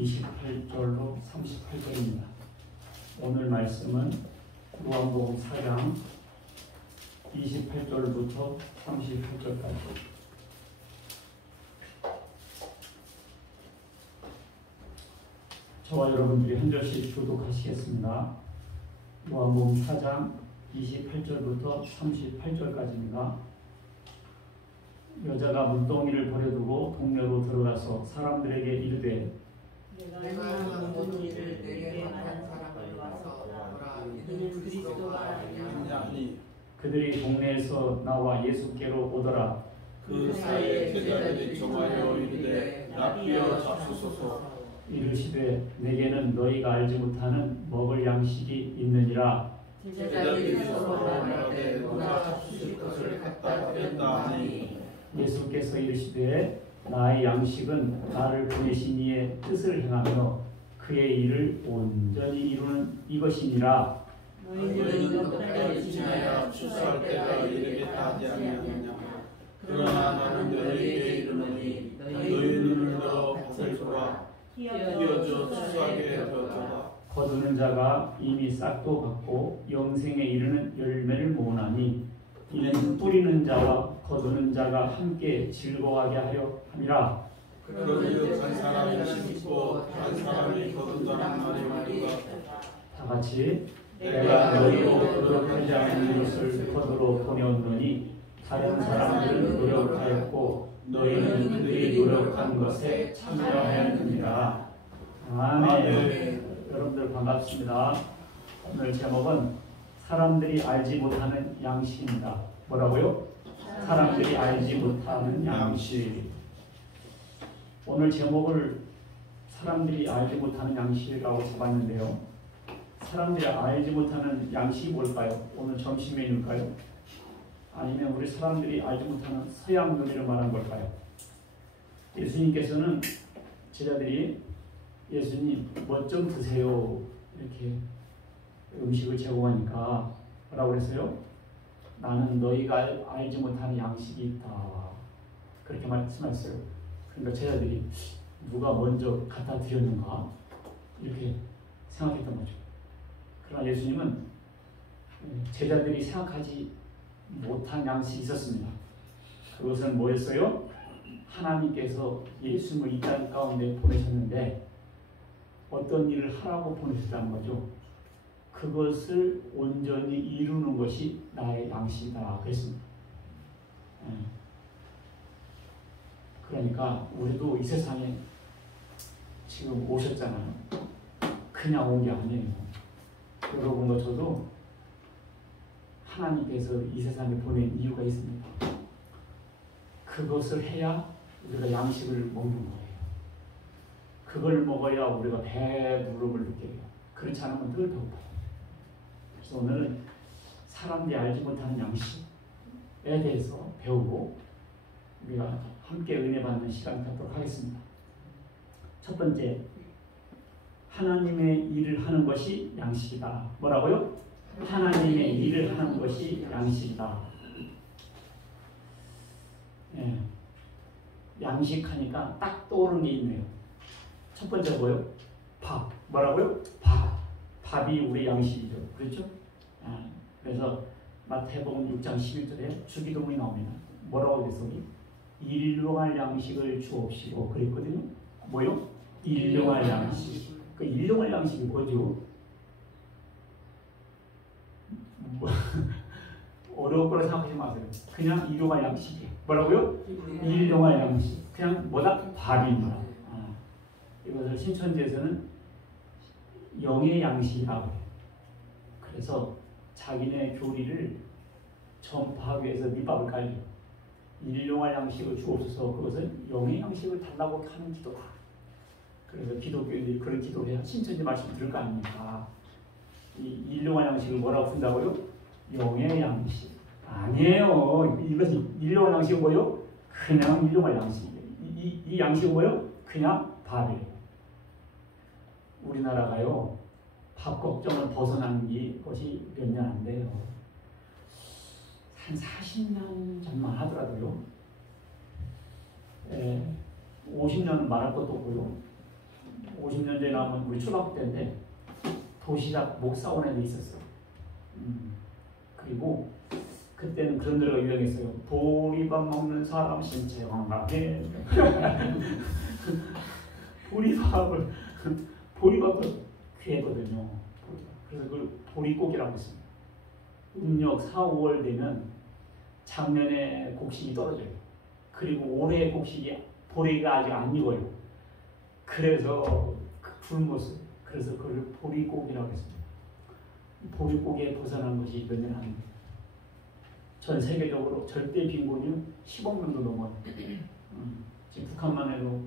28절로 38절입니다. 오늘 말씀은 요한복음 4장 28절부터 38절까지. 저와 여러분들이 한 절씩 교독하시겠습니다. 요한복음 4장 28절부터 38절까지입니다. 여자가 물동이를 버려두고 동네로 들어가서 사람들에게 이르되 내가 모든 일을 내게 말한 사람을 와서 보라. 이는 그리스도가 아니냐. 그들이 동네에서 나와 예수께로 오더라. 그 사이에 제자들이 정하여 이르되 랍비여 잡수소서. 이르시되 내게는 너희가 알지 못하는 먹을 양식이 있느니라. 제자들이 서로 말하되 누가 잡수실 것을 갖다 드렸다 하니 예수께서 이르시되 나의 양식은 나를 보내신 이의 뜻을 행하며 그의 일을 온전히 이루는 이것이니라. 너희는 몇 달이 지나야 추수할 때가 이르겠다 하지 아니하느냐. 그러나 나는 너희에게 이르노니 너희 눈을 들어 밭을 보라. 휘어져 추수하게 되었도다. 거두는 자가 이미 싹도 받고 영생에 이르는 열매를 모으나니 이는 뿌리는 자와 거두는 자가 함께 즐거워하게 하려 함이라. 그러므로 한 사람이 심고 한 사람이 거둔다는 말이 말이가. 다 같이 내가 너희로 노력하지 않는 것을 거두러 보내었노니 다른 사람들은 노력하였고 너희는 그들이 노력한 것에 참여하였느니라. 아멘. 여러분들 반갑습니다. 오늘 제목은 사람들이 알지 못하는 양식입니다. 뭐라고요? 사람들이 알지 못하는 양식. 오늘 제목을 사람들이 알지 못하는 양식이라고 잡았는데요. 사람들이 알지 못하는 양식이 뭘까요? 오늘 점심 메뉴일까요? 아니면 우리 사람들이 알지 못하는 서양 요리를 말한 걸까요? 예수님께서는 제자들이 예수님 뭐 좀 드세요 이렇게 음식을 제공하니까 뭐라고 그랬어요? 나는 너희가 알지 못하는 양식이 있다 그렇게 말씀하셨어요. 그러니까 제자들이 누가 먼저 갖다 드렸는가 이렇게 생각했던 거죠. 그러나 예수님은 제자들이 생각하지 못한 양식이 있었습니다. 그것은 뭐였어요? 하나님께서 예수님을 이 땅 가운데 보내셨는데 어떤 일을 하라고 보내셨다는 거죠. 그것을 온전히 이루는 것이 나의 양식이다 그랬습니다. 그러니까 우리도 이 세상에 지금 오셨잖아요. 그냥 온 게 아니에요. 여러분과 저도 하나님께서 이 세상에 보낸 이유가 있습니다. 그것을 해야 우리가 양식을 먹는 거예요. 그걸 먹어야 우리가 배부름을 느껴요. 그렇지 않으면 늘 배고파요. 그래서 오늘은 사람들이 알지 못하는 양식에 대해서 배우고 우리가 함께 은혜 받는 시간을 갖도록 하겠습니다. 첫 번째, 하나님의 일을 하는 것이 양식이다. 뭐라고요? 하나님의 일을 하는 것이 양식이다. 예. 양식하니까 딱 떠오르는 게 있네요. 첫 번째 뭐예요? 밥. 뭐라고요? 밥. 밥이 우리 양식이죠. 그렇죠? 아, 그래서 마태복음 6장 11절에 주기도문이 나옵니다. 뭐라고 그랬어요? 일용할 양식을 주옵시고 그랬거든요. 뭐요? 일용할 양식. 그 일용할 양식이 뭐죠? 어려울 거라 생각하지 마세요. 그냥 일용할 양식이에요. 뭐라고요? 일용할 양식. 그냥 뭐다? 밥입니다. 이것을 신천지에서는 영의 양식이라고 해요. 그래서 자기네 교리를 전파하기 위해서 밑밥을 깔려요. 일용할 양식을 주옵소서. 그것은 영의 양식을 달라고 하는 기도다. 그래서 기독교인들이 그런 기도를 해야 신천지 말씀 들을 거 아닙니까? 이 일용할 양식을 뭐라고 쓴다고요? 영의 양식. 아니에요. 이것은 일용할 양식이 뭐예요? 그냥 일용할 양식이에요. 이 양식은 뭐예요? 그냥 밥이에요. 우리나라가요, 밥 걱정을 벗어난 것이 몇 년 안 돼요. 한 40년 전만 하더라도요, 50년은 말할 것도 없고요. 50년 전에 나오면 우리 초등학교 때인데 도시락 목사원에 있었어요. 그리고 그때는 그런 노래가 유행했어요. 보리밥 먹는 사람 신체 건강해. 보리밥은 귀하거든요. 그래서 그걸 보리고기라고 했습니다. 음력 4, 5월 되면 작년에 곡식이 떨어져요. 그리고 올해 곡식이 보리가 아직 안 익어요. 그래서 굶었어요. 그래서 그걸 보리고기라고 했습니다. 보리고기에 벗어난 것이 몇 년 아닙니다. 전 세계적으로 절대 빈곤이 10억 명도 넘어요. 지금 북한만 해도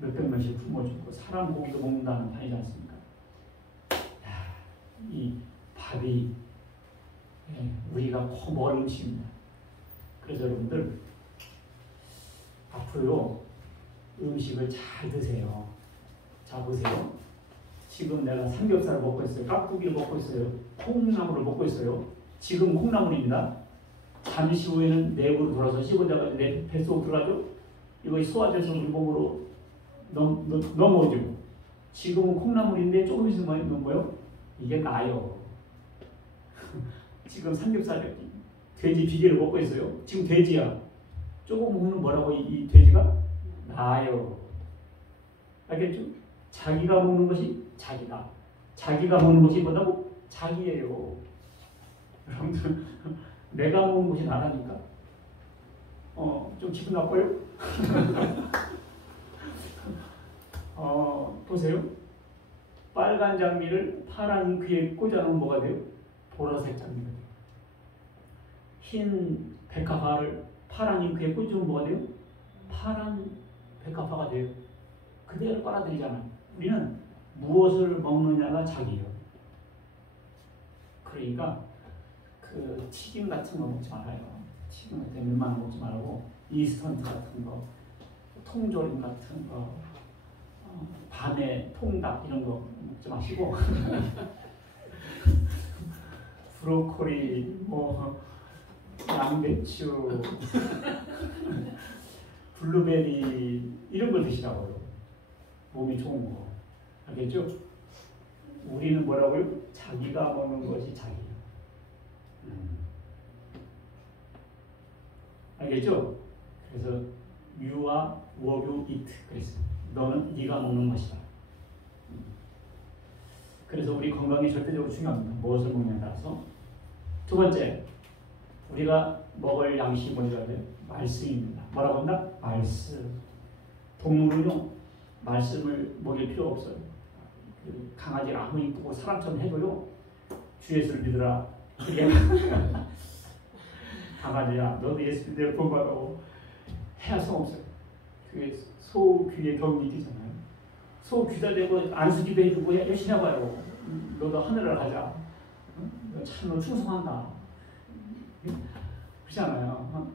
몇백 명씩 굶어 죽고 사람 고기도 먹는다는 판이지 않습니까? 이 밥이 우리가 꼭 먹을 음식입니다. 그래서 여러분들 앞으로요 음식을 잘 드세요. 자 보세요. 지금 내가 삼겹살을 먹고 있어요. 깍두기를 먹고 있어요. 콩나물을 먹고 있어요. 지금 콩나물입니다. 잠시 후에는 내부로 돌아서 씹어다가 내 뱃속 들어가죠. 이거 소화돼서 우리 몸으로 넘어오죠. 지금은 콩나물인데 조금 있으면 뭐요? 이게 나요. 지금 삼겹살 돼지 비계를 먹고 있어요. 지금 돼지야. 조금 후는 뭐라고 이 돼지가 나요. 알겠죠? 자기가 먹는 것이 자기다. 자기가 먹는 것이 뭐다고? 자기예요. 여러분들 내가 먹는 것이 나라니까. 좀 기분 나빠요? 보세요. 빨간 장미를 파란 잉크에 꽂아놓으면 뭐가 돼요? 보라색 장미가 돼요. 흰 백합화를 파란 잉크에 꽂으면 뭐가 돼요? 파란 백합화가 돼요. 그대로 빨아들이잖아요. 우리는 무엇을 먹느냐가 자기예요. 그러니까 그 튀김 같은 거 먹지 말아요. 튀김 같은 웬만한 거 먹지 말고 이스턴트 같은 거, 통조림 같은 거, 밤에 통닭 이런 거 먹지 마시고 브로콜리, 양배추, 블루베리 이런 걸 드시라고요. 몸이 좋은 거. 알겠죠? 우리는 뭐라고요? 자기가 먹는 것이 자기예요. 알겠죠? 그래서 you are what you eat. 그랬어요. 너는 네가 먹는 것이다. 그래서 우리 건강이 절대적으로 중요합니다. 무엇을 먹느냐에 따라서. 두 번째, 우리가 먹을 양식이 뭐라고 해요? 말씀입니다. 뭐라고 한다? 말씀. 동물은요, 말씀을 먹일 필요가 없어요. 강아지가 아무리 이쁘고 사람처럼 해도요, 주 예수를 믿으라. 강아지야, 너도 예수 믿으라 본받아고 해야 소용없어요. 그게 소 귀에 덕이 있잖아요. 소 귀다 대고 안수기도 해주고 열심히 해봐요. 너도 하늘을 가자. 참 너 충성한다. 그렇잖아요.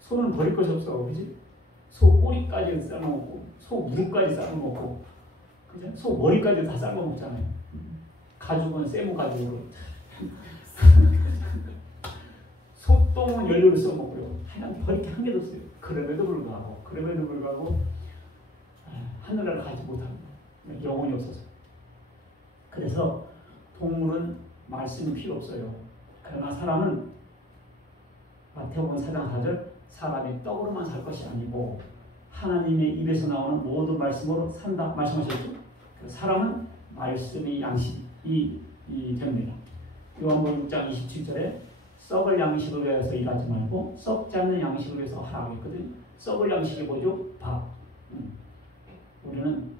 소는 버릴 것이 없어. 그지? 소 꼬리까지 삶아먹고, 소 무릎까지 삶아먹고, 그죠? 소 머리까지 다 삶아먹잖아요. 가죽은 세모 가죽으로. 소똥은 연료를 써먹고요. 하여간 버릴 게 한 개도 없어요. 그럼에도 불구하고 하늘을 가지 못합니다. 영혼이 없어서. 그래서 동물은 말씀이 필요 없어요. 그러나 사람은 마태복음 4장 4절 사람이 떡으로만 살 것이 아니고 하나님의 입에서 나오는 모든 말씀으로 산다 말씀하셨죠. 사람은 말씀이 양식이 됩니다. 요한복음 6장 27절에 썩을 양식을 위해서 일하지 말고 썩지 않는 양식을 위해서 하라고 했거든요. 썩을 양식이 뭐죠? 밥. 우리는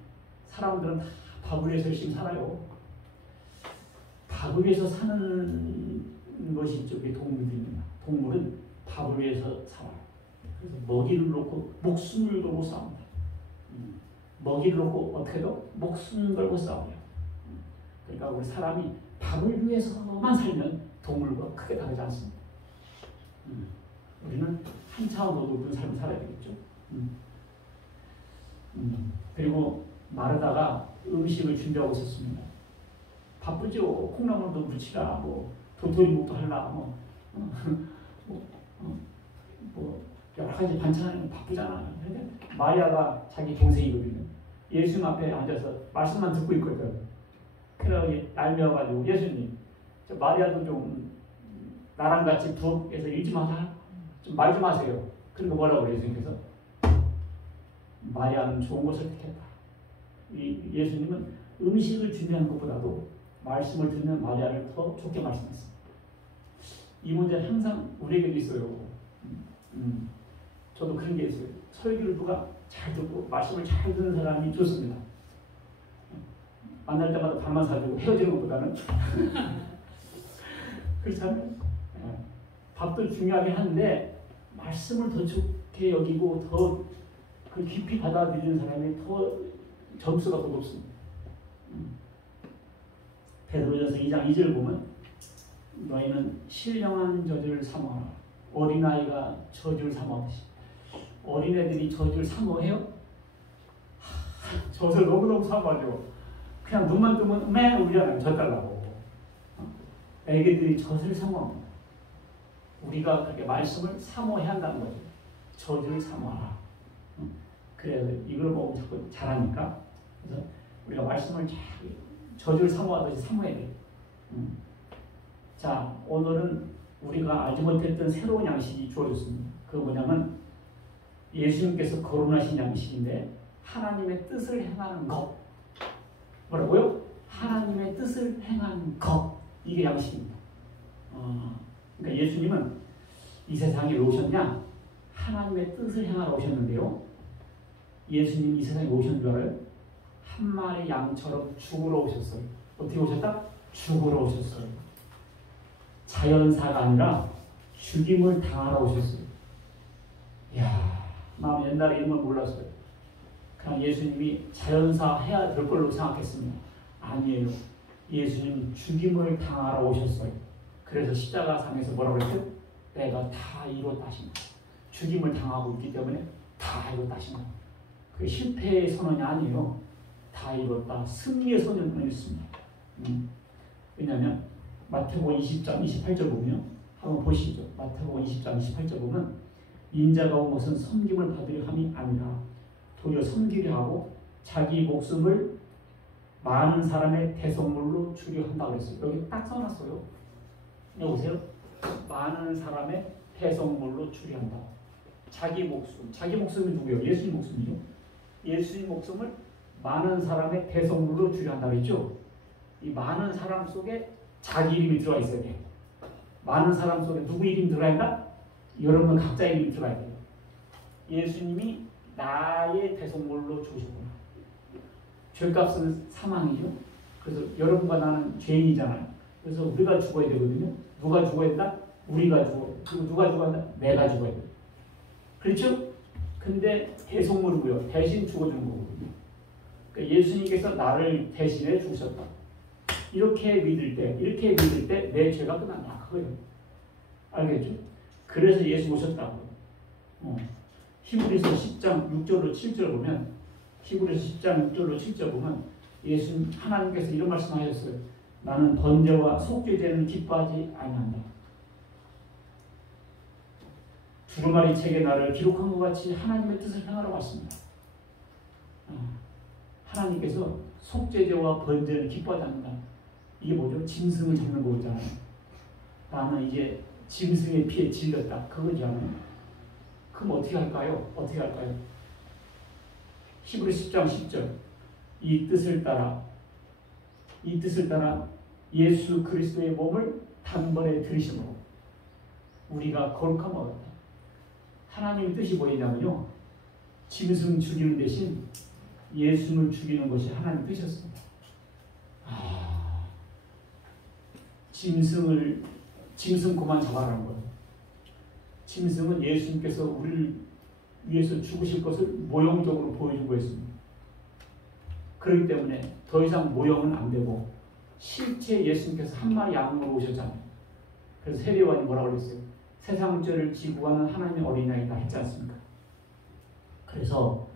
사람들은 다 밥을 위해서 열심히 살아요. 밥을 위해서 사는 것이 저기 동물들입니다. 동물은 밥을 위해서 살아요. 그래서 먹이를 놓고 목숨을 걸고 싸웁니다. 먹이를 놓고 어떻게 해도 목숨 걸고 싸워요. 그러니까 우리 사람이 밥을 위해서만 살면 동물과 크게 다르지 않습니다. 우리는 한 차원 더 높은 삶을 살아야 되겠죠. 그리고 마르다가 음식을 준비하고 있었습니다. 바쁘죠. 콩나물도 무치라, 도토리묵도 할라, 여러 가지 반찬하는 바쁘잖아요. 근데 마리아가 자기 동생이거든요. 예수님 앞에 앉아서 말씀만 듣고 있거든. 그래서 얄미워가지고 예수님, 저 마리아도 좀 나랑 같이 부엌에서 일 좀 하자. 좀 말 좀 하세요. 그러니까 뭐라고 그래요, 예수님께서? 마리아는 좋은 것을 택했다. 예수님은 음식을 준비하는 것보다도 말씀을 듣는 마리아를 더 좋게 말씀했습니다. 이 문제는 항상 우리에게도 있어요. 저도 그런 게 있어요. 설교를 누가 잘 듣고 말씀을 잘 듣는 사람이 좋습니다. 만날 때마다 밥만 사주고 헤어지는 것보다는 그렇잖아요. 밥도 중요하긴 한데 말씀을 더 좋게 여기고 더 그 깊이 받아들이는 사람이 더 점수가 더 높습니다. 베드로전서 2장 2절 보면 너희는 신령한 저주를 사모하라. 어린아이가 저주를 사모하듯이. 어린애들이 저주를 사모해요? 저를 너무너무 사모하죠. 그냥 눈만 뜨면 맨 울잖아요. 젖달라고. 애기들이 젖을 사모합니다. 우리가 그렇게 말씀을 사모해야 한다는 거죠. 저주를 사모하라. 그래서 이걸 보고 자꾸 잘하니까. 그래서 우리가 말씀을 잘 저주를 사모하듯이 사모해야 돼요. 자, 오늘은 우리가 알지 못했던 새로운 양식이 주어졌습니다. 그거 뭐냐면 예수님께서 거론하신 양식인데 하나님의 뜻을 행하는 것. 뭐라고요? 하나님의 뜻을 행하는 것. 이게 양식입니다. 그러니까 예수님은 이 세상에 왜 오셨냐? 하나님의 뜻을 행하러 오셨는데요. 예수님이 이 세상에 오신 줄 알아요? 한 마리 양처럼 죽으러 오셨어요. 어떻게 오셨다? 죽으러 오셨어요. 자연사가 아니라 죽임을 당하러 오셨어요. 이야, 나 옛날에 이런 걸 몰랐어요. 그냥 예수님이 자연사 해야 될 걸로 생각했습니다. 아니에요. 예수님 죽임을 당하러 오셨어요. 그래서 십자가상에서 뭐라고 그랬어요? 내가 다 이뤘다 하십니다. 죽임을 당하고 있기 때문에 다 이뤘다 하십니다. 그 실패의 선언이 아니에요. 다 이뤘다. 승리의 선언을 했습니다. 왜냐하면 마태복음 20장 28절 보면 한번 보시죠. 마태복음 20장 28절 보면 인자가 온 것은 섬김을 받으려 함이 아니라 도리어 섬기려 하고 자기 목숨을 많은 사람의 대속물로 주려 한다고 했어요. 여기 딱 써놨어요. 여기 보세요. 많은 사람의 대속물로 주려 한다. 자기 목숨. 자기 목숨이 누구예요? 예수님 목숨이죠. 예수님 목숨을 많은 사람의 대속물로 주려 한다고 했죠. 이 많은 사람 속에 자기 이름이 들어가 있어야 돼요. 많은 사람 속에 누구 이름이 들어가야 한다? 여러분 각자 이름이 들어가야 돼요. 예수님이 나의 대속물로 죽으셨구나. 죄값은 사망이죠. 그래서 여러분과 나는 죄인이잖아요. 그래서 우리가 죽어야 되거든요. 누가 죽어야 된다? 우리가 죽어야 돼. 그리고 누가 죽어야 된다? 내가 죽어야 돼. 그렇죠? 근데 대속물은 뭐예요? 대신 죽어주는 거거든요. 그러니까 예수님께서 나를 대신해 죽으셨다. 이렇게 믿을 때 내 죄가 끝난다. 그거예요. 알겠죠? 그래서 예수 오셨다고. 히브리서 10장 6절로 7절 보면 히브리서 10장 6절로 7절 보면 예수님 하나님께서 이런 말씀하셨어요. 나는 번제와 속죄제는 기뻐하지 아니한다. 두루마리 책에 나를 기록한 것 같이 하나님의 뜻을 행하러 왔습니다. 하나님께서 속죄제와 번제는 기뻐하지 않는다. 이게 뭐죠? 짐승을 잡는 거잖아요. 나는 이제 짐승의 피에 질렸다. 그거잖아요. 그럼 어떻게 할까요? 히브리 10장 10절. 이 뜻을 따라 예수 그리스도의 몸을 단번에 들이심으로 우리가 거룩함을 얻었다. 하나님의 뜻이 뭐냐면요. 짐승 죽이는 대신 예수를 죽이는 것이 하나님의 뜻이었습니다. 짐승 그만 잡아라는 거예요. 짐승은 예수님께서 우리를 위해서 죽으실 것을 모형적으로 보여준 거였습니다. 그렇기 때문에 더 이상 모형은 안 되고 실제 예수님께서 한 마리 양으로 오셨잖아요. 그래서 세례요한이 뭐라고 그랬어요? 세상 죄를 지고 가는 하나님의 어린아이다 했지 않습니까? 그래서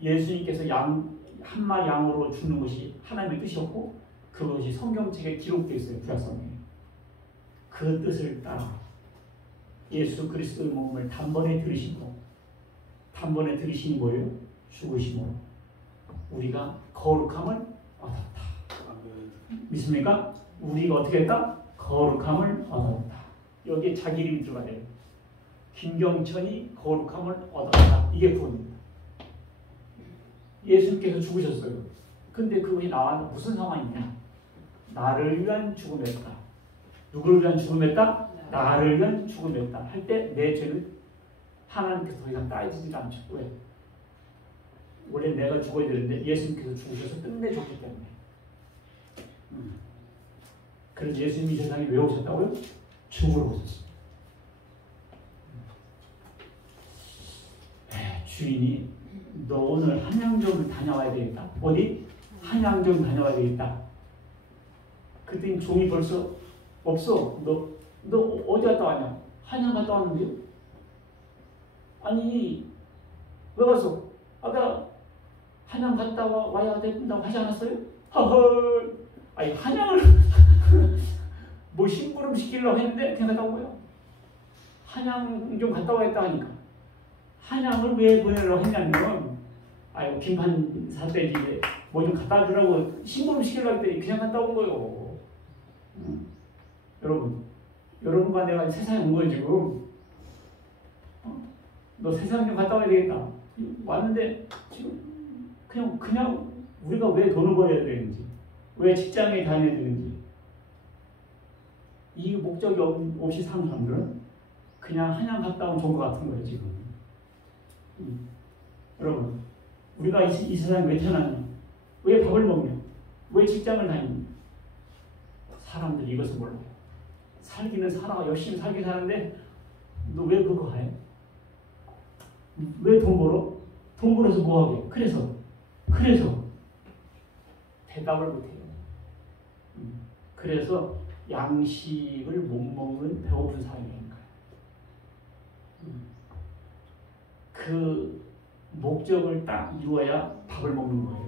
예수님께서 한 마리 양으로 죽는 것이 하나님의 뜻이었고 그것이 성경책에 기록되어 있어요. 구약성경에. 그 뜻을 따라 예수 그리스도의 몸을 단번에 들이시고 단번에 들이시니 뭐예요? 죽으심으로 우리가 거룩함을 얻었다. 믿습니까? 우리가 어떻게 했다? 거룩함을 얻었다. 여기에 자기 이름이 들어가야 돼요. 김경천이 거룩함을 얻었다. 이게 구원입니다. 예수님께서 죽으셨어요. 근데 그분이 나와 무슨 상황이냐? 나를 위한 죽음이었다. 누구를 위한 죽음이었다? 나를 위한 죽음이었다. 할 때 내 죄는 하나님께서 더 이상 따지지 않죠. 왜? 원래 내가 죽어야 되는데 예수님께서 죽으셔서 끝내줬기 때문에. 그래서 예수님이 이 세상에 왜 오셨다고요? 죽으러 오셨습니다. 주인이 너 오늘 한양점 다녀와야 되겠다. 어디? 한양점 다녀와야 되겠다. 그랬더니 종이 벌써 없어. 너 어디 갔다 왔냐? 한양 갔다 왔는데요? 아니 왜 갔어? 아까 한양 갔다 와야 된다고 하지 않았어요? 허허. 아니 한양을 뭐 심부름 시키려고 했는데 그냥 갔다 온 거예요. 한양 좀 갔다 와야겠다 하니까 한양을 왜 보내려고 했냐면 아이고 빙판 살 때 이제 뭐 좀 갖다 주라고 심부름 시키려고 했더니 그냥 갔다 온 거예요. 여러분과 내가 세상에 온 거예요 지금. 너 세상 좀 갔다 와야 되겠다. 왔는데 지금 그냥 우리가 왜 돈을 벌어야 되는지, 왜 직장에 다녀야 되는지, 이 목적이 없이 사는 사람들은 그냥 한양 갔다 온 종과 같은 거예요 지금. 여러분, 우리가 이 세상에 왜 태어났냐? 왜 밥을 먹냐? 왜 직장을 다니냐? 사람들이 이것을 몰라요. 살기는 살아, 열심히 살긴 사는데 너 왜 그거 해? 왜 돈 벌어? 돈 벌어서 뭐 하게? 그래서 대답을 못 해요. 그래서 양식을 못 먹는 배고픈 사람이니까. 그 목적을 딱 이루어야 밥을 먹는 거예요.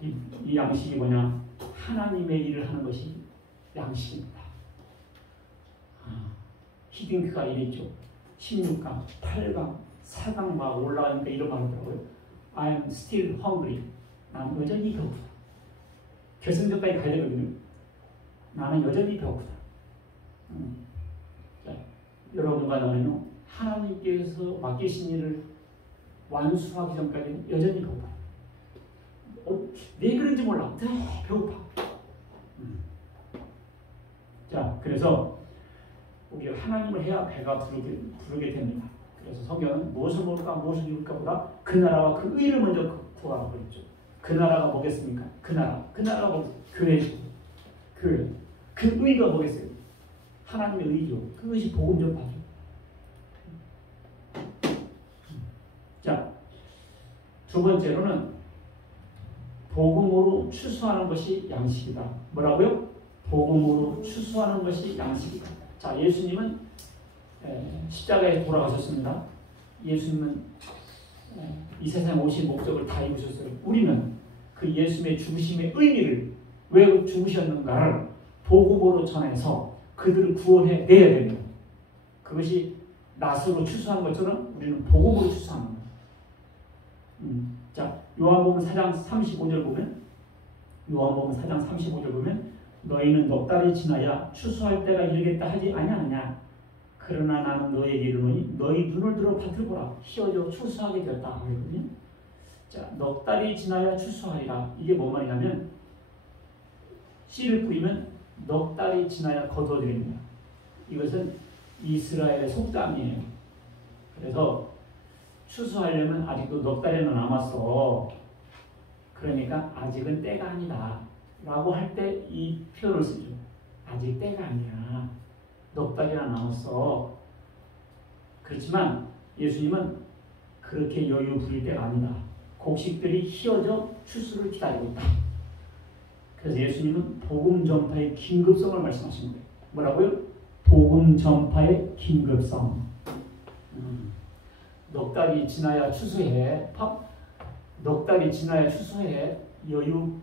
이 양식이 뭐냐? 하나님의 일을 하는 것이 양식입니다. 히딩크가 이랬죠. 16강, 8강, 4강 막 올라가니까 이런 말 하더라고요. I am still hungry. 나는 여전히 배고프다. 결승전까지 가야 되거든요. 나는 여전히 배고프다. 자, 여러분과 나는요, 하나님께서 맡기신 일을 완수하기 전까지는 여전히 배고파요. 왜 그런지 몰라. 배고파. 자, 그래서 우리 하나님을 해야 배가 부르게 됩니다. 그래서 성경은 무엇을 먹을까 무엇을 입을까 보다 그 나라와 그 의를 먼저 구하라고 그랬죠. 그 나라가 뭐겠습니까? 그 나라가 뭐 교회죠. 그 의가 뭐겠어요? 하나님의 의죠. 그것이 복음 전파죠. 자, 두 번째로는 복음으로 추수하는 것이 양식이다. 뭐라고요? 복음으로 추수하는 것이 양식이다. 자, 예수님은 십자가에 돌아가셨습니다. 예수님은 이 세상에 오신 목적을 다 이루셨어요. 우리는 그 예수님의 죽으심의 의미를 왜 죽으셨는가를 복음으로 전해서 그들을 구원해 내야 됩니다. 그것이 낫으로 추수하는 것처럼 우리는 복음으로 추수하는 거예요. 자, 요한복음 4장 35절 보면 너희는 넉 달이 지나야 추수할 때가 이르겠다 하지 아니하느냐. 그러나 나는 너희에게 이르노니 너희 눈을 들어 밭을 보라. 희어져 추수하게 되었다 하거든요. 자, 넉 달이 지나야 추수하리라. 이게 뭔 말이냐면 씨를 뿌리면 넉 달이 지나야 거두어들입니다. 이것은 이스라엘의 속담이에요. 그래서 추수하려면 아직도 넉 달이나 남았어. 그러니까 아직은 때가 아니다 라고 할 때 이 표현을 쓰죠. 아직 때가 아니야. 넉 달이나 남았어. 그렇지만 예수님은 그렇게 여유 부릴 때가 아니다. 곡식들이 희어져 추수를 기다리고 있다. 그래서 예수님은 복음 전파의 긴급성을 말씀하신 거예요. 뭐라고요? 복음 전파의 긴급성. 넉 달이 지나야 추수해. 넉 달이 지나야 추수해. 여유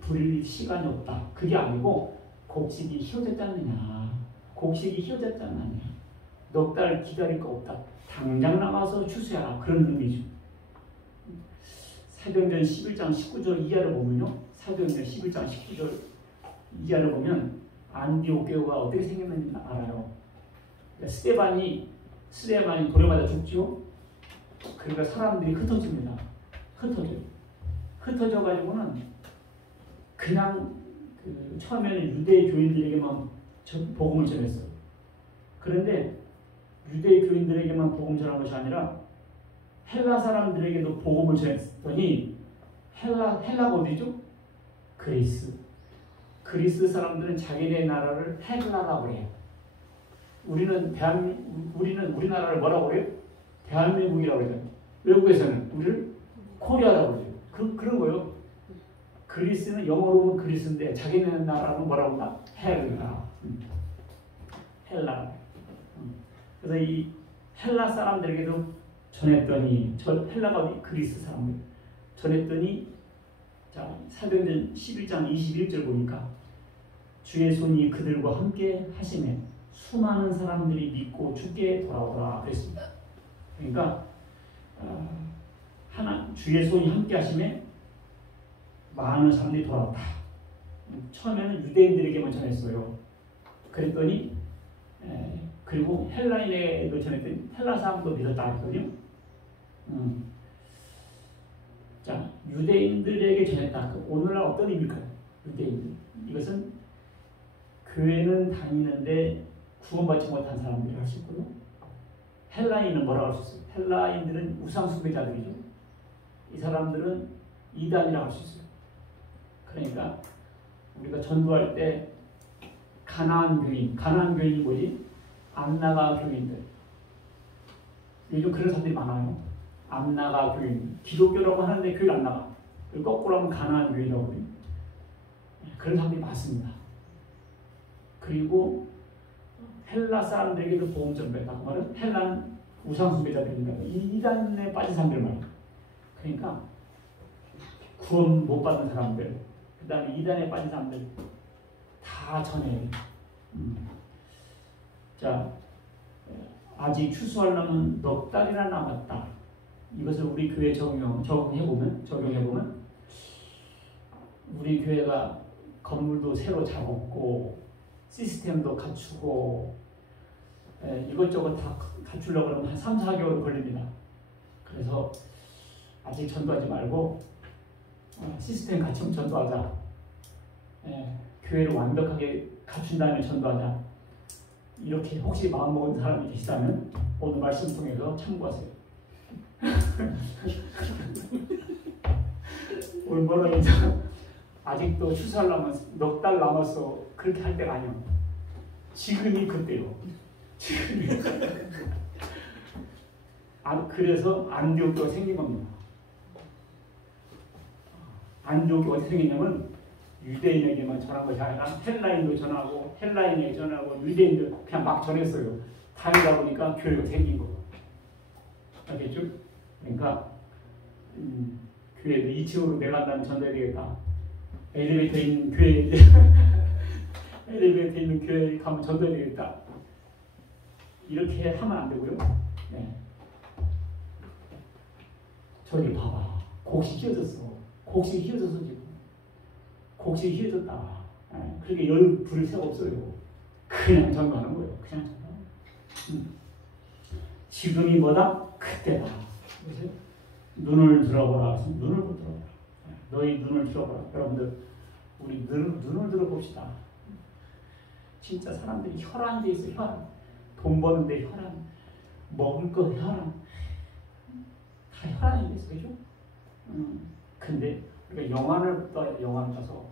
부릴 시간이 없다. 그게 아니고 곡식이 희어졌지 않느냐. 곡식이 희어졌지 않느냐. 넉 달 기다릴 거 없다. 당장 나가서 추수해라. 그런 의미죠. 넉 달이 지나야 추수하라. 넉 달이 지나야 추수하라. 넉 달이 지나야 추수해. 여유 부릴 시간이 없다. 그게 아니고 곡식이 희어졌지 않느냐. 곡식이 희어졌지 않느냐. 넉 달 기다릴 거 없다. 당장 나가서 추수해라. 그런 의미죠. 사도행전 11장 19절 이하를 보면요. 사도행전 11장 19절 이하를 보면 안디옥 교회가 어떻게 생겼는지 알아요. 스데반이 돌에 맞아 죽죠. 그러니까 사람들이 흩어집니다. 흩어져 가지고는 그냥 처음에는 유대 교인들에게만 복음을 전했어요. 그런데 유대 교인들에게만 복음 전한 것이 아니라 헬라 사람들에게도 복음을 전했더니 헬라가 어디죠? 그리스 사람들은 자기네 나라를 헬라라고 해요. 우리는 우리나라를 뭐라고 해요? 대한민국이라고 해요. 외국에서는 우리를 코리아라고 해요. 그런 거요. 그리스는 영어로 보면 그리스인데 자기네 나라는 뭐라고 하나? 헬라. 그래서 이 헬라 사람들에게도 전했더니 헬라가 어디? 그리스 사람들 전했더니 자 사도행전 11장 21절 보니까 주의 손이 그들과 함께 하시매 수많은 사람들이 믿고 주께 돌아오라 그랬습니다. 그러니까 주의 손이 함께 하시매 많은 사람들이 돌아왔다. 처음에는 유대인들에게만 전했어요. 그랬더니 그리고 헬라인에도 전했더니 헬라 사람도 믿었다 했거든요. 자, 유대인들에게 전했다. 오늘날 어떤 의미일까요? 유대인들. 이것은 교회는 다니는데 구원받지 못한 사람들이 할 수 있고요. 헬라인은 뭐라고 할 수 있어요? 헬라인들은 우상숭배자들이죠. 이 사람들은 이단이라고 할 수 있어요. 그러니까 우리가 전도할 때 가나안 교인이 뭐지? 암나가 교인들. 요즘 그런 사람들이 많아요. 암나가 교인. 기독교라고 하는데 교회를 안 나가. 거꾸로 하면 가나안 교인이라고 해요. 그런 사람들이 많습니다. 그리고 헬라 사람들에게도 복음 전배다. 그 말은 헬라는 우상숭배자들입니다. 이단에 빠진 사람들 말이에요. 그러니까 구원 못 받은 사람들, 그 다음에 이단에 빠진 사람들 다 전해요. 자, 아직 추수하려면 넉 달이나 남았다. 이것을 우리 교회에 적용해보면 우리 교회가 건물도 새로 잡았고 시스템도 갖추고 이것저것 다 갖추려고 하면 한 3, 4개월 걸립니다. 그래서 아직 전도하지 말고 시스템 갖추면 전도하자. 교회를 완벽하게 갖춘 다음에 전도하자. 이렇게 혹시 마음먹은 사람이 계시다면 오늘 말씀 통해서 참고하세요. 오늘 뭐라 했죠? 아직도 추수하려면 넉 달 남았어. 그렇게 할 때가 아니요. 지금이 그때요. 그래서 안디옥 교회가 생긴 겁니다. 안디옥 교회가 어떻게 생겼냐면 유대인에게만 전한 것이 아니라 헬라인도 전하고 헬라인에게 전하고 유대인들 그냥 막 전했어요. 다니다 보니까 교회가 생긴 거예요. 알겠죠? 그러니까 교회도 2층으로 내려간다면 전도해야 되겠다. 엘리베이터 있는 교회에 가면 전도해야 되겠다. 이렇게 하면 안 되고요. 네. 저기 봐봐. 곡식 휘어졌어. 지금. 곡식이 휘어졌다. 그렇게 열 부릴 새가 없어요. 그냥 전도하는 거예요. 그냥 전도하는 거예요. 지금이 뭐다? 그때다. 그래서 눈을 들어보라. 눈을 못 들어보라. 너희 눈을 들어보라. 여러분들 우리 눈을 들어봅시다. 진짜 사람들이 혈안돼 있어. 혈안. 돈 버는데 혈안. 먹을 거 혈안. 다 혈안이 있어. 그죠? 근데 우리가 영화를 떠서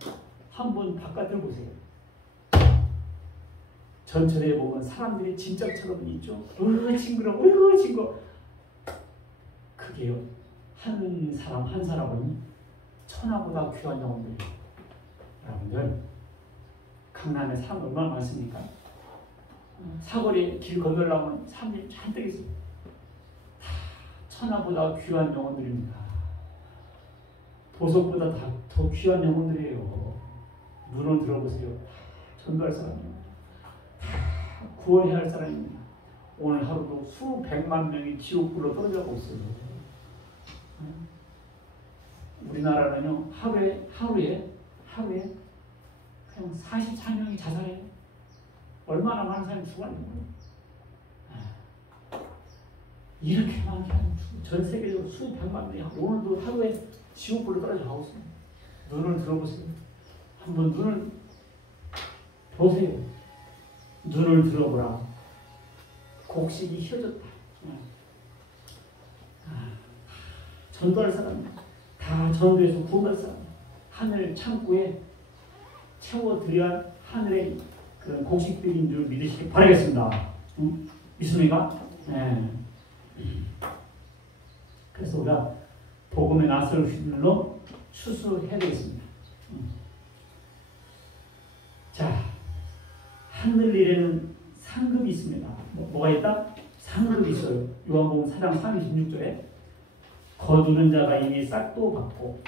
한번 바깥을 보세요. 전철에 보면 사람들이 진짜처럼 있죠. 징그러워. 그게요. 한 사람은 천하보다 귀한 영혼들이에요. 여러분들 강남에 사람 얼마나 많습니까? 사거리 길 건너려면 사람들이 잔뜩 있어요. 다 천하보다 귀한 영혼들입니다. 보석보다 더 귀한 영혼들이에요. 눈을 들어보세요. 전도할 사람이에요. 다 구원해야 할 사람입니다. 오늘 하루도 수백만 명이 지옥불로 떨어져가고 있어요. 우리나라는요 하루에 그냥 44명이 자살해요. 얼마나 많은 사람이 죽었는지 몰라요. 이렇게 많은 사람이 전 세계적으로 수백만 명이 오늘도 하루에 지옥불로 떨어져 가고 있습니다. 눈을 들어보세요. 한번 눈을 보세요. 눈을 들어보라. 곡식이 휘어졌다. 전도할 사람 다 전도해서 구원할 사람 하늘 창고에 채워드려야 하늘의 그런 곡식들인 줄 믿으시기 바라겠습니다. 믿습니까? 네. 그래서 우리가 복음의 낯설 휘둘러 추수해야 되겠습니다. 자, 하늘 일에는 상급이 있습니다. 뭐가 있다? 상급이 있어요. 요한복음 4장 36절에 거두는 자가 이미 싹도 받고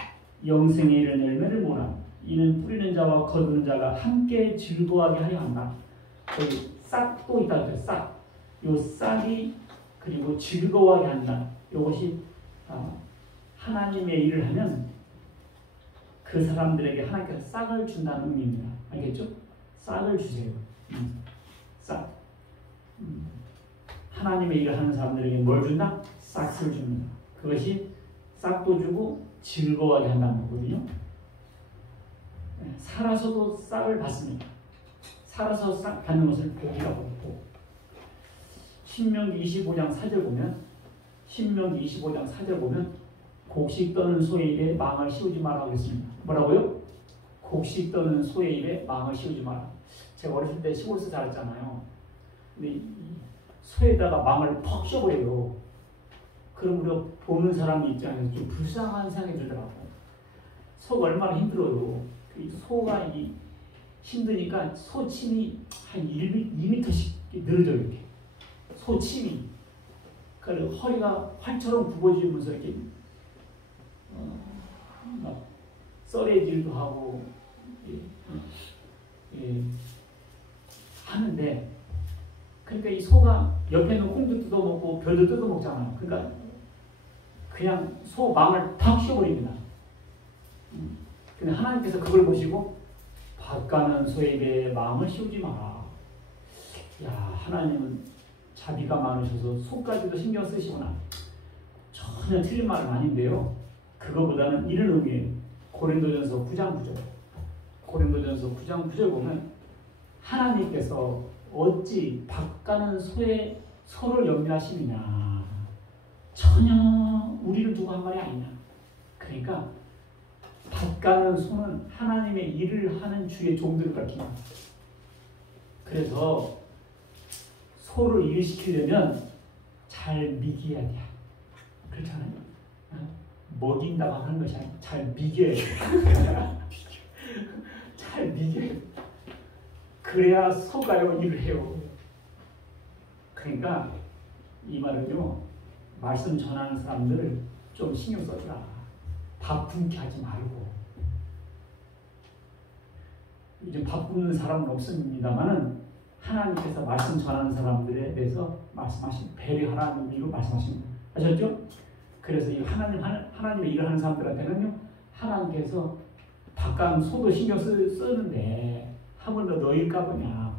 영생에 이르는 열매를 모아 이는 뿌리는 자와 거두는 자가 함께 즐거워하게 하려 한다. 여기 싹도 있다 그랬어요. 싹. 요 싹이 그리고 즐거워하게 한다. 이것이 하나님의 일을 하면 그 사람들에게 하나님께서 싹을 준다는 의미입니다. 알겠죠? 싹을 주세요. 싹. 하나님의 일을 하는 사람들에게 뭘 준다? 싹을 줍니다. 그것이 싹도 주고 즐거워하게 한다는 거거든요. 살아서도 싹을 받습니다. 살아서 싹 받는 것을 복이라고 했고, 신명기 25장 4절 보면 곡식 떠는 소의 입에 망을 씌우지 마라 그랬습니다. 뭐라고요? 곡식 떠는 소의 입에 망을 씌우지 마라. 제가 어렸을 때 시골에서 자랐잖아요. 근데 이 소에다가 망을 퍽 씌워버려요. 그럼 우리가 보는 사람 입장에서 좀 불쌍한 생각이 들더라고요. 소가 얼마나 힘들어요. 소가 힘드니까 소침이 한 2m씩 늘어져 이렇게. 소침이. 그리고 허리가 활처럼 굽어지면서 이렇게 막 썰해질도 하고 하는데, 그러니까 이 소가 옆에 있는 콩도 뜯어먹고 별도 뜯어먹잖아요. 그러니까 그냥 소 망을 팍 씌워버립니다. 근데 하나님께서 그걸 보시고 밭가는 소의 입에 망을 씌우지 마라. 야, 하나님은 자비가 많으셔서 소까지도 신경 쓰시구나. 전혀 틀린 말은 아닌데요. 그거보다는 이런 의미예요. 고린도전서 9장 9절 보면 하나님께서 어찌 밭가는 소를 염려하시느냐. 전혀 우리를 두고 한 말이 아니냐. 그러니까 밭가는 소는 하나님의 일을 하는 주의 종들을 가리킵니다. 그래서 소를 일시키려면 잘 미기해야 돼. 그렇잖아요. 먹인다고 하는 것이 아니라 잘 미겨야 돼. 잘 미겨야 돼. 그래야 소가요 일을 해요. 그러니까 이 말은요, 말씀 전하는 사람들을 좀 신경 써주라. 바쁘게 하지 말고. 요즘 바쁘는 사람은 없습니다만은 하나님께서 말씀 전하는 사람들에 대해서 말씀하신 배려하라는 의미로 말씀하십니다. 아셨죠? 그래서 이 하나님의 일을 하는 사람들한테는요, 하나님께서 바깥 소도 신경 쓰는데 한 번 더 너일까 보냐.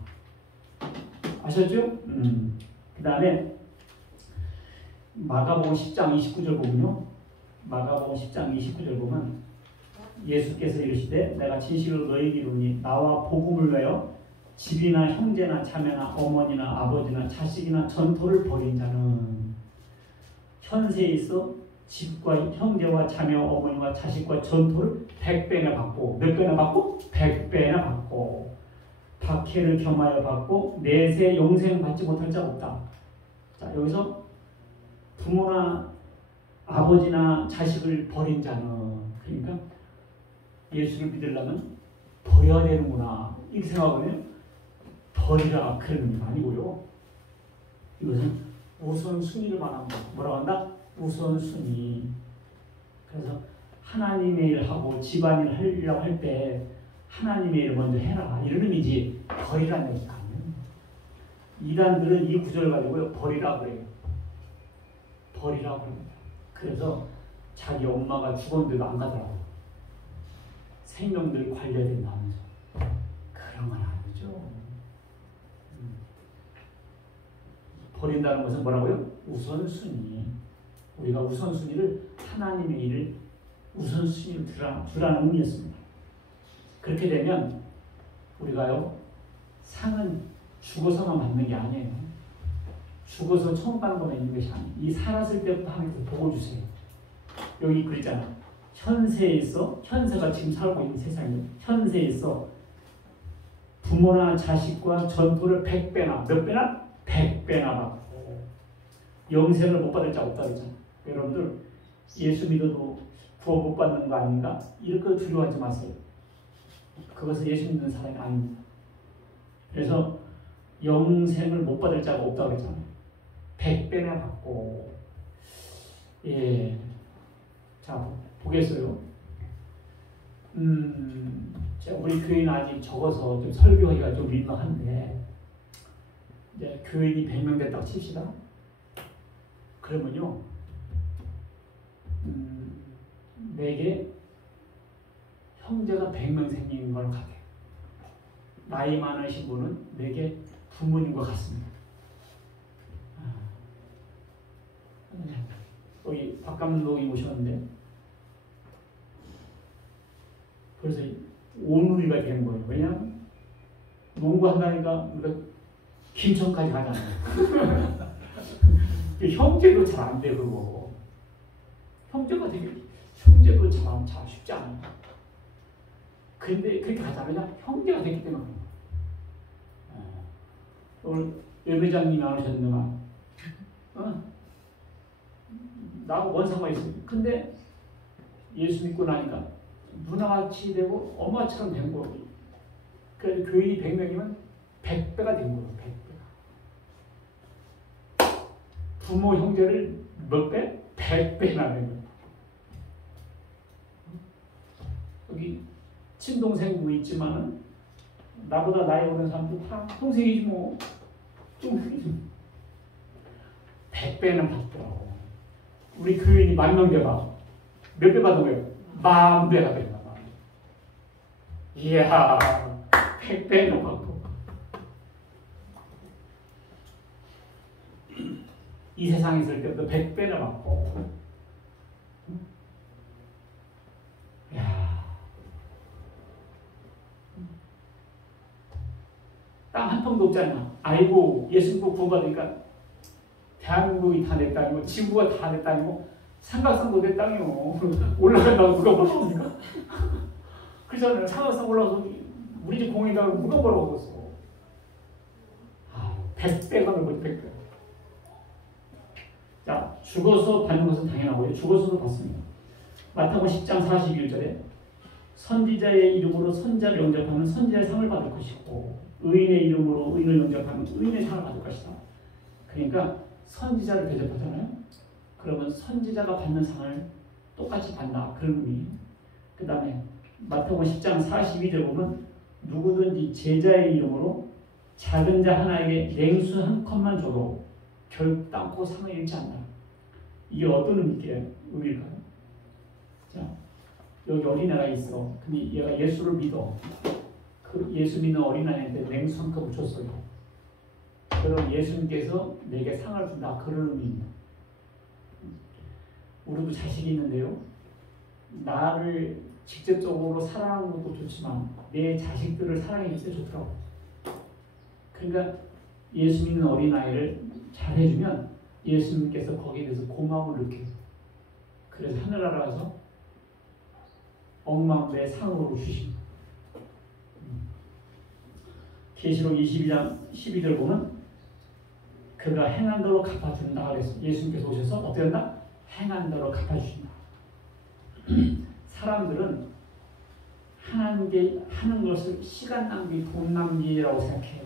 아셨죠? 그 다음에 마가복음 10장 29절 보면요. 마가복음 10장 29절 보면 예수께서 이르시되 내가 진실로 너희에게 이르노니 나와 복음을 위하여 집이나 형제나 자매나 어머니나 아버지나 자식이나 전토를 벌인 자는 현세에 있어 집과 형제와 자매와 어머니와 자식과 전토를 100배나 받고, 몇 배나 받고? 100배나 받고, 박해를 겸하여 받고 내세 영생 받지 못할 자 없다. 자, 여기서 부모나 아버지나 자식을 버린 자는, 그러니까 예수를 믿으려면 버려야 되는구나 이렇게 생각하거든요. 버리라 그런 의미가 아니고요. 이것은 우선순위를 말합니다. 뭐라고 한다? 우선순위. 그래서 하나님의 일을 하고 집안일 하려고 할 때 하나님의 일을 먼저 해라 이런 의미지 버리라는 얘기가 아니에요. 이단들은 이 구절을 가지고요, 버리라 그래요. 버리라고 합니다. 그래서 자기 엄마가 죽었는데도 안 가더라고. 생명들 관리해야 된다면서. 그런 건 아니죠. 버린다는 것은 뭐라고요? 우선순위. 우리가 우선순위를 하나님의 일을 우선순위로 두라는 의미였습니다. 그렇게 되면 우리가요, 상은 죽어서만 받는 게 아니에요. 죽어서 처음 받는 것만 있는 것이 아니에요. 이 살았을 때부터 하나님께서 복을 주세요. 여기 그랬잖아. 현세에서, 현세가 지금 살고 있는 세상이에요. 현세에서 부모나 자식과 전토를 100배나, 몇 배나? 100배나 받고 영생을 못 받을 자 없다 그랬잖아. 여러분들 예수 믿어도 구원 못 받는 거 아닌가? 이렇게 두려워하지 마세요. 그것은 예수 믿는 사람이 아닙니다. 그래서 영생을 못 받을 자가 없다 그랬잖아요. 100배나 받고. 예. 자, 보겠어요. 우리 교인 아직 적어서 좀 설교하기가 좀 민망한데, 이제 교인이 100명 됐다고 칩시다. 그러면요, 내게 형제가 100명 생긴 걸 같아요. 나이 많으신 분은 내게 부모님과 같습니다. 여기 박 감독이 오셨는데 그래서 온누리가 되는 거예요. 왜냐하면 농구한다니까 우리가 김천까지 가잖아요. 형제도 잘 안 돼, 그거. 형제도 잘 쉽지 않아요. 근데 그렇게 하자면 형제가 됐기 때문에 오늘 예배장님이 안 오셨는데 나하고 뭔 상관이 있어요. 근데 예수 믿고 나니까 누나같이 되고 엄마처럼 된 거예요. 그래서 교인이 100명이면 100배가 된 거예요. 100배가. 부모 형제를 몇 배? 100배나 된 거예요. 여기 친동생 있지만은 나보다 나이 어린 사람들 다 동생이지 뭐. 동생이지. 100배는 받더라고. 우리 교인이 10,000명 돼봐. 몇 배 받은 거예요? 10,000배가 된다. 이야, 100배는 받고. 이 세상에 있을 때부터 100배는 받고. 이야. 땅 한 평도 없잖아. 아이고, 예수 믿고 구원받으니까 대한민국이 다 내 땅이고 지구가 다 내 땅이고 삼각산도 내 땅이요. 올라간다고 누가 벌어옵니까? 그래서 삼각산 올라가서 우리 집 공에다가 누가 벌어오겠어. 100배가 넘어지 100배. 자, 죽어서 받는 것은 당연하고요. 죽어서도 받습니다. 마태복음 10장 41절에 선지자의 이름으로 선지자를 영접하면 선지자의 상을 받을 것이고 의인의 이름으로 의인을 영접하면 의인의 상을 받을 것이다. 그러니까 선지자를 대접하잖아요. 그러면 선지자가 받는 상을 똑같이 받는다. 그런 의미. 그 다음에 마태복음 10장 42절 보면 누구든지 제자의 이름으로 작은 자 하나에게 냉수 한 컵만 줘도 결단코 상을 잃지 않는다. 이게 어떤 의미일까요? 자, 여기 어린애가 있어. 근데 얘가 예수를 믿어. 그 예수 믿는 어린아이한테 냉수 한 컵을 줬어요. 그럼 예수님께서 내게 상을 준다. 그런 의미입니다. 우리도 자식이 있는데요. 나를 직접적으로 사랑하는 것도 좋지만 내 자식들을 사랑해 줄 때 좋더라고. 그러니까 예수 믿는 어린아이를 잘해주면 예수님께서 거기에 대해서 고마움을 느껴요. 그래서 하늘나라에서 억만배 상으로 주십니다. 계시록 22장 12절 보면 그가 행한 대로 갚아준다 그랬어요. 예수님께서 오셔서 어떻게 한다? 행한 대로 갚아주신다. 사람들은 하는 것을 시간 낭비, 돈 낭비라고 생각해요.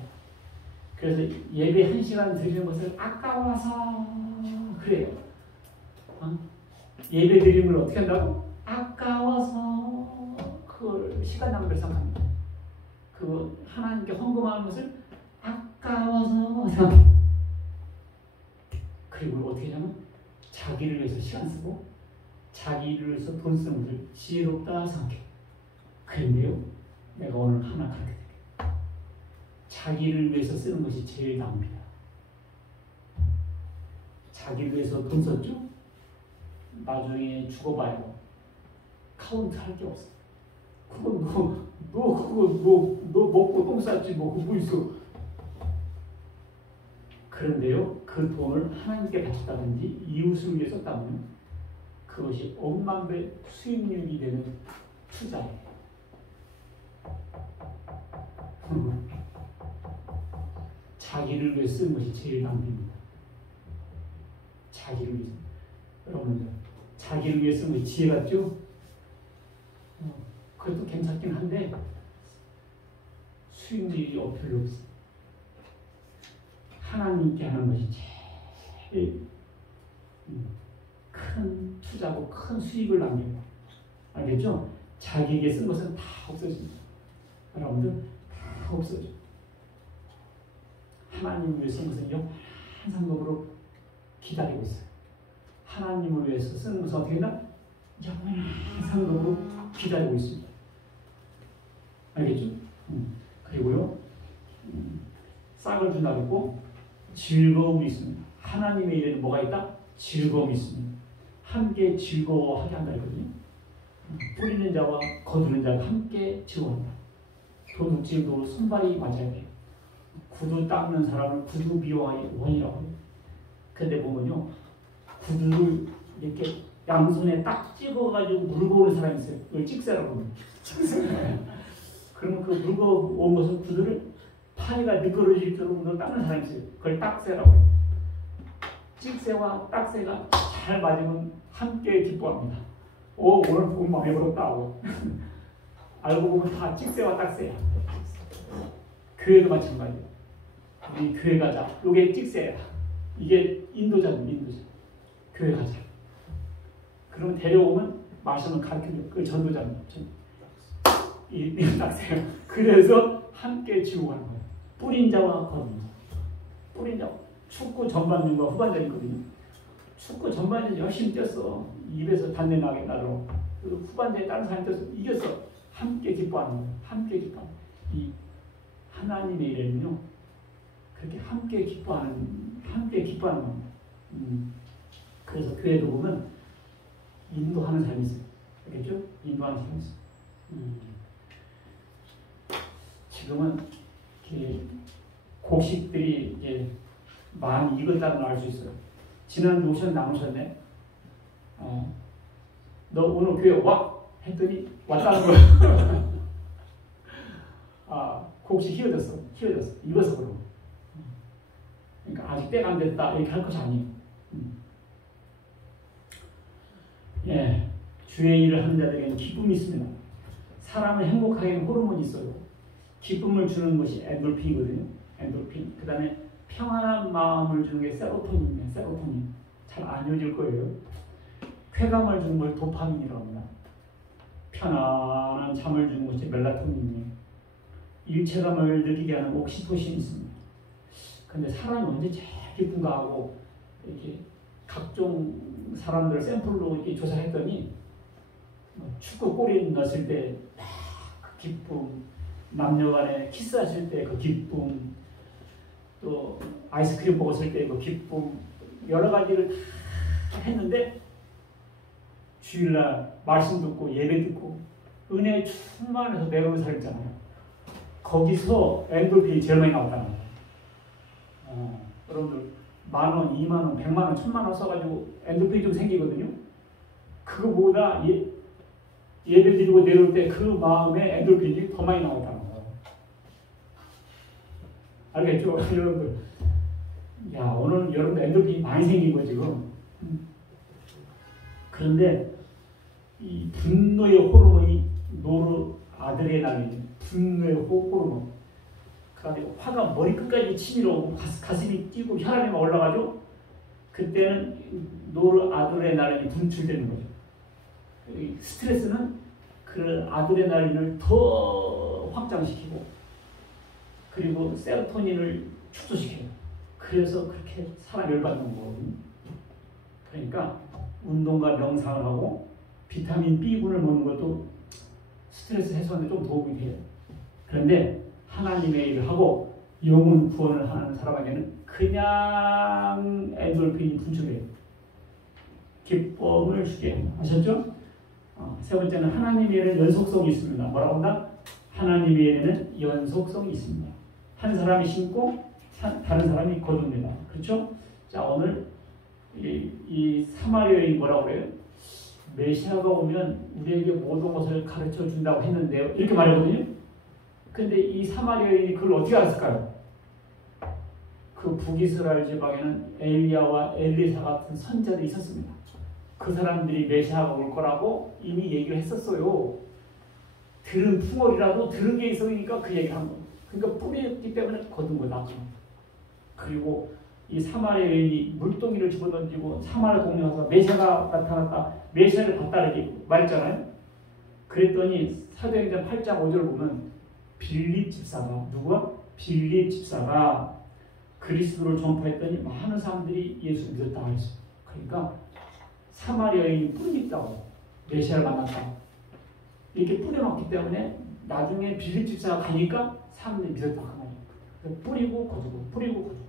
그래서 예배 1시간 드리는 것을 아까워서 그래요. 예배 드리는 걸 어떻게 한다고? 아까워서 그걸 시간 낭비를 생각합니다. 그 하나님께 헌금하는 것을 아까워서 생각해요. 그리고 어떻게 하냐면 자기를 위해서 시간 쓰고 자기를 위해서 돈 쓰는 것을 지혜롭다 생각해. 그런데요, 내가 오늘 하나 가르쳐드릴게요. 자기를 위해서 쓰는 것이 제일 낭비야. 자기를 위해서 돈 썼죠? 나중에 죽어봐요. 카운트 할 게 없어. 그거 너 먹고 똥 쌌지 뭐 그거 있어. 그런데요, 그 돈을 하나님께 바쳤다든지 이웃을 위해 썼다면 그것이 억만 배 수익률이 되는 투자예요. 자기를 위해 쓰는 것이 제일 낭비입니다. 자기를 위해서. 여러분들, 자기를 위해 쓰는 것이 지혜 같죠? 그것도 괜찮긴 한데 수익률이 별로 없어. 하나님께 하는 것이 제일 큰 투자고 큰 수익을 남겨요. 알겠죠? 자기에게 쓴 것은 다 없어집니다. 여러분들, 다 없어져. 하나님을 위해 쓴 것은 영원한 상급으로 기다리고 있어요. 하나님을 위해서 쓰는 것은 어떻게 되나? 영원한 상급으로 기다리고 있습니다. 알겠죠? 그리고요, 싹을 준다고 했고 즐거움이 있습니다. 하나님의 일에는 뭐가 있다? 즐거움이 있습니다. 함께 즐거워하게 한다 했거든요. 뿌리는 자와 거두는 자가 함께 즐거워한다. 도둑질도 손발이 맞아야 돼요. 구두 닦는 사람을 구두 비호하기 원이라고 해요. 근데 보면요, 구두를 이렇게 양손에 딱 찍어가지고 물고 오는 사람이 있어요. 그걸 찍새라고 합니다. 그러면 그 물고 온 것은 구두를 파리가 미끄러질 정도로 닦는 사람이 있어요. 그걸 딱새라고 해요. 찍새와 딱새가 잘 맞으면 함께 기뻐합니다. 오늘 돈 많이 벌었다고. 알고 보면 다 찍새와 딱새야. 교회도 마찬가지예요. 우리 교회 가자. 이게 찍새야. 이게 인도자입니다. 인도자. 교회 가자. 그러면 데려오면 마시면 가르쳐줘요. 그 전도자입니다. 이 딱새요. 그래서 함께 지우하는 거예요. 뿌린 자와 거둔 자. 뿌린 자. 축구 전반전과 후반전 있거든요. 축구 전반전 열심히 뛰었어. 입에서 단내 나게 나도록. 그리고 후반전에 다른 사람이 뛰어서 이겼어. 함께 기뻐하는 거예요. 함께 기뻐하는 거예요. 이 하나님의 일에는요, 그렇게 함께 기뻐하는 겁니다. 그래서 교회도 보면 인도하는 사람이 있어요. 알겠죠? 인도하는 사람이 있어요. 지금은 곡식들이 이제 많이 익었다는 걸 알 수 있어요. 지난주 남으셨네. 너 오늘 교회 와? 했더니 왔다는 거야. 곡식 휘어졌어. 익어서 그러고. 그러니까 아직 때가 안 됐다 이렇게 할 것이 아니에요. 예, 주의 일을 하는 자들에게는 기쁨이 있습니다. 사람을 행복하게 하는 호르몬이 있어요. 기쁨을 주는 것이 엔돌핀이거든요. 엔돌핀. 그 다음에 평안한 마음을 주는 게 세로토닌이에요. 세로토닌. 잘 안 이어질 거예요. 쾌감을 주는 걸 도파민이라고 합니다. 편안한 잠을 주는 것이 멜라토닌이에요. 일체감을 느끼게 하는 옥시토신이 있습니다. 근데 사람이 언제 제일 기쁜가 하고 이렇게 각종 사람들 샘플로 이렇게 조사했더니 축구 골이 넣었을 때 그 기쁨, 남녀간에 키스하실 때 그 기쁨, 또 아이스크림 먹었을 때 그 기쁨, 여러 가지를 다 했는데 주일날 말씀 듣고 예배 듣고 은혜 충만해서 내려오는 사람 있잖아요. 거기서 엔돌핀이 제일 많이 나왔다는 거예요. 여러분들 10,000원, 20,000원, 100,000원, 1,000,000원 써가지고 엔돌핀이 좀 생기거든요. 그거보다 예배 드리고 내려올 때 그 마음에 엔돌핀이 더 많이 나왔다는 거예요. 알겠죠? 여러분들. 야, 오늘 여러분들 엔돌핀이 많이 생긴 거예요, 지금. 그런데 이 분노의 호르몬이 노르아드레날린, 분노의 호르몬. 그다음에 화가 머리끝까지 치밀어 오고 가슴이 뛰고 혈압이 막 올라가죠. 그때는 노르아드레날린이 분출되는 거죠. 스트레스는 그 아드레날린을 더 확장시키고 그리고 세로토닌을 축소시켜요. 그래서 그렇게 사람 열받는 거거든요. 그러니까 운동과 명상을 하고 비타민 B군을 먹는 것도 스트레스 해소하는 데 좀 도움이 돼요. 그런데 하나님의 일을 하고 영혼 구원을 하는 사람에게는 그냥 엔돌핀이 분출해요. 기쁨을 주게 하셨죠? 세 번째는 하나님의 일에는 연속성이 있습니다. 뭐라고 한다? 하나님의 일에는 연속성이 있습니다. 한 사람이 심고 다른 사람이 거둡니다. 그렇죠? 자, 오늘 이 사마리아인이 뭐라고 그래요? 메시아가 오면 우리에게 모든 것을 가르쳐 준다고 했는데요. 이렇게 말하거든요. 근데 이 사마리아인이 그걸 어떻게 알았을까요? 그 북이스라엘 지방에는 엘리야와 엘리사 같은 선자들이 있었습니다. 그 사람들이 메시아가 올 거라고 이미 얘기를 했었어요. 들은 풍월이라도 들은 게 있으니까 그 얘기를 한 거예요. 그러니까 뿌리였기 때문에 거둔 거다. 그리고 이 사마리아 여인이 물동이를 집어던지고 사마리아 동네 가서 메시아가 나타났다. 메시아를 봤다 이렇게 말했잖아요. 그랬더니 사도행전 8장 5절을 보면 빌립 집사가 누구야? 빌립 집사가 그리스도를 전파했더니 많은 사람들이 예수를 믿었다고 했어요. 그러니까 사마리아 여인이 뿌리 있다고 메시아를 만났다. 이렇게 뿌려놨기 때문에 나중에 빌립 집사가 가니까 사람들이 믿었다고 그 말이에요. 뿌리고 거두고 뿌리고 거두고.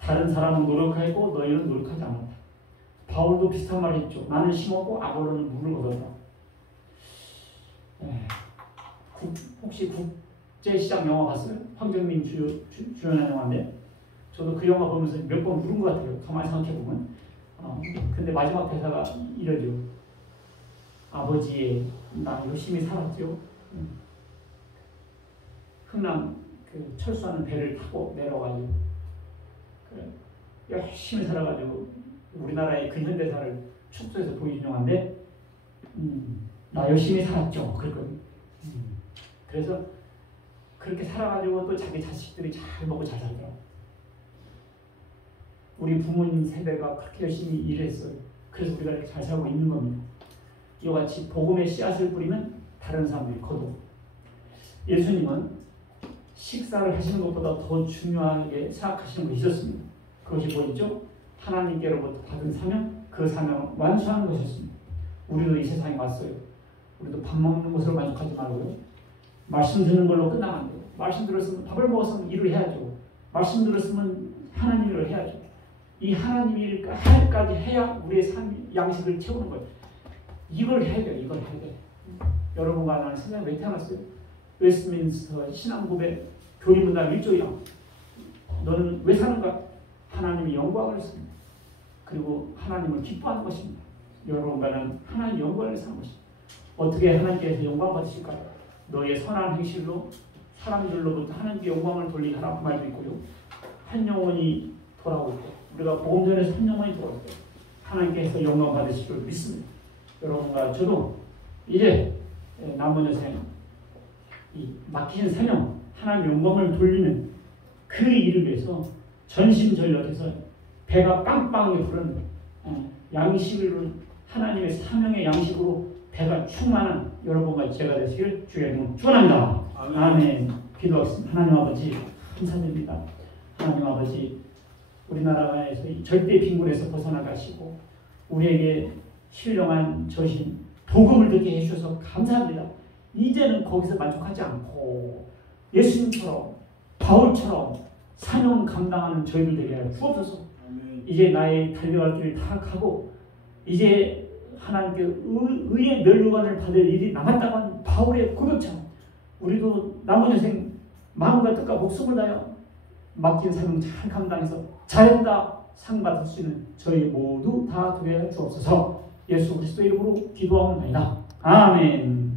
다른 사람은 노력하고 너희는 노력하지 않았다. 바울도 비슷한 말을 했죠. 나는 심었고 아볼로는 물을 얻었다. 혹시 국제시장 영화 봤어요? 황정민 주연한 영화인데 저도 그 영화 보면서 몇 번 울은 것 같아요. 가만히 생각해보면. 근데 마지막 대사가 이러죠. 아버지, 나 열심히 살았죠. 흥남 그 철수하는 배를 타고 내려가지고 열심히 살아가지고 우리나라의 근현대사를 축소해서 보여준 영화인데 나 열심히 살았죠. 그랬거든요. 그래서 그렇게 살아가지고 또 자기 자식들이 잘 먹고 잘 살더라고요. 우리 부모님 세대가 그렇게 열심히 일했어요. 그래서 우리가 이렇게 잘 살고 있는 겁니다. 이와 같이 복음의 씨앗을 뿌리면 다른 사람들이 거두고. 예수님은 식사를 하시는 것보다 더 중요하게 생각하시는 것이 있었습니다. 그것이 뭐였죠? 하나님께로부터 받은 사명, 그 사명을 완수하는 것이었습니다. 우리도 이 세상에 왔어요. 우리도 밥 먹는 것으로 만족하지 말고요. 말씀 듣는 걸로 끝나면 안 돼요. 말씀 들었으면 밥을 먹었으면 일을 해야죠. 말씀 들었으면 하나님 일을 해야죠. 이 하나님 일까지 해야 우리의 양식을 채우는 거예요. 이걸 해야 돼요. 이걸 해야 돼요. 여러분과 나는 세상에 왜 태어났어요? 웨스트민스터 신앙고백 교리문답 1조야. 너는 왜 사는가? 하나님의 영광을 씁니다. 그리고 하나님을 기뻐하는 것입니다. 여러분과 나는 하나님의 영광을 사는 것입니다. 어떻게 하나님께서 영광 받으실까요? 너의 선한 행실로 사람들로부터 하나님께 영광을 돌리라는 말도 있고요. 한 영혼이 돌아올 때, 우리가 복음전에서 한 영혼이 돌아올 때 하나님께서 영광 받으실 줄 믿습니다. 여러분과 저도 이제 남은 여생 이 맡기신 사명, 하나님 영광을 돌리는 그 일을 위해서 전심전력해서 배가 빵빵하게 부른 양식을 하나님의 사명의 양식으로 배가 충만한 여러분과 제가 되시길 주의 이름으로 축원합니다. 아멘. 기도하겠습니다. 하나님 아버지 감사드립니다. 하나님 아버지 우리나라에서 절대 빈곤에서 벗어나게 하시고 우리에게 신령한 저신 복음을 듣게 해주셔서 감사합니다. 이제는 거기서 만족하지 않고 예수님처럼 바울처럼 사명 감당하는 저희들 되게 하여 주옵소서. 이제 나의 달려갈 길을 타락하고 이제 하나님께 의의 멸류관을 받을 일이 남았다고 하는 바울의 고백처럼 우리도 남은 여생 마음과 뜻과 목숨을 다하여 맡긴 사명 잘 감당해서 잘했다 상 받을 수 있는 저희 모두 다 되게 하여 주옵소서. 예수 그리스도 이름으로 기도하옵나이다. 아멘.